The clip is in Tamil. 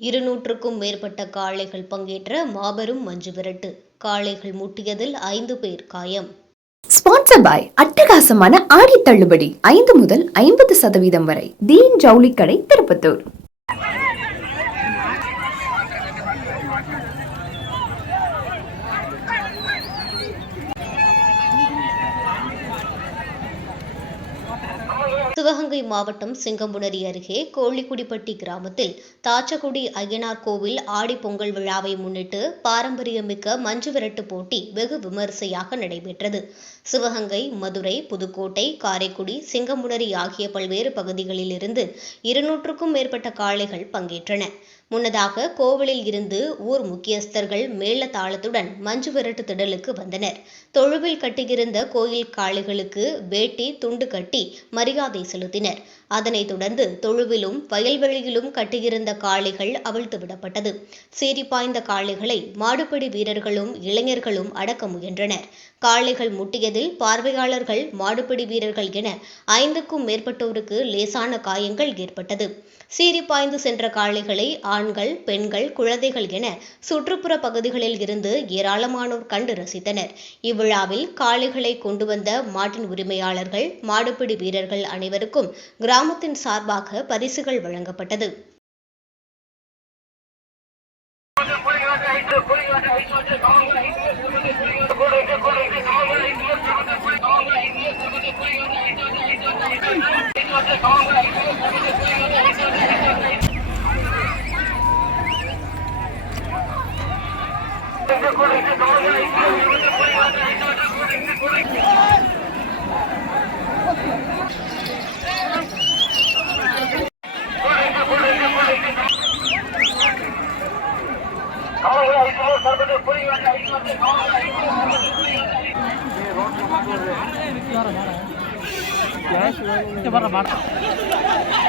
200க்கும் மேற்பட்ட காளைகள் பங்கேற்ற மாபெரும் மஞ்சு விரட்டு. காளைகள் முட்டியதில் 5 பேர் காயம். ஸ்பான்சர் பாய் அட்டகாசமான ஆடி தள்ளுபடி 5 முதல் 50% வரை. தீன் ஜவுளி கடை, திருப்பத்தூர். சிவகங்கை மாவட்டம் சிங்கம்புணரி அருகே கோழிக்குடிப்பட்டி கிராமத்தில் தாச்சக்குடி அய்யனார் கோவில் ஆடி பொங்கல் விழாவை முன்னிட்டு பாரம்பரியமிக்க மஞ்சு விரட்டு போட்டி வெகு விமரிசையாக நடைபெற்றது. சிவகங்கை, மதுரை, புதுக்கோட்டை, காரைக்குடி, சிங்கம்புணரி ஆகிய பல்வேறு பகுதிகளில் இருந்து 200க்கும் மேற்பட்ட காளைகள் பங்கேற்றன. முன்னதாக கோவிலில் இருந்து ஊர் முக்கியஸ்தர்கள் மேள தாளத்துடன் மஞ்சு விரட்டு திடலுக்கு வந்தனர். தொழுவில் கட்டியிருந்த கோயில் காளைகளுக்கு வேட்டி, துண்டு கட்டி மரியாதை செலுத்தினர். அதனைத் தொடர்ந்து தொழுவிலும் வயல்வெளியிலும் கட்டியிருந்த காளைகள் அவிழ்த்து விடப்பட்டது. சீறி பாய்ந்த காளைகளை மாடுபிடி வீரர்களும் இளைஞர்களும் அடக்க முயன்றனர். காளைகள் முட்டியதில் பார்வையாளர்கள், மாடுபிடி வீரர்கள் என 5க்கும் மேற்பட்டோருக்கு லேசான காயங்கள் ஏற்பட்டது. சீறி பாய்ந்து சென்ற காளைகளை ஆண்கள், பெண்கள், குழந்தைகள் என சுற்றுப்புற பகுதிகளில் இருந்து ஏராளமானோர் கண்டு ரசித்தனர். இவ்விழாவில் காளைகளை கொண்டு வந்த மாட்டின் உரிமையாளர்கள், மாடுபிடி வீரர்கள் அனைவருக்கும் கிராமத்தின் சார்பாக பரிசுகள் வழங்கப்பட்டது. क्या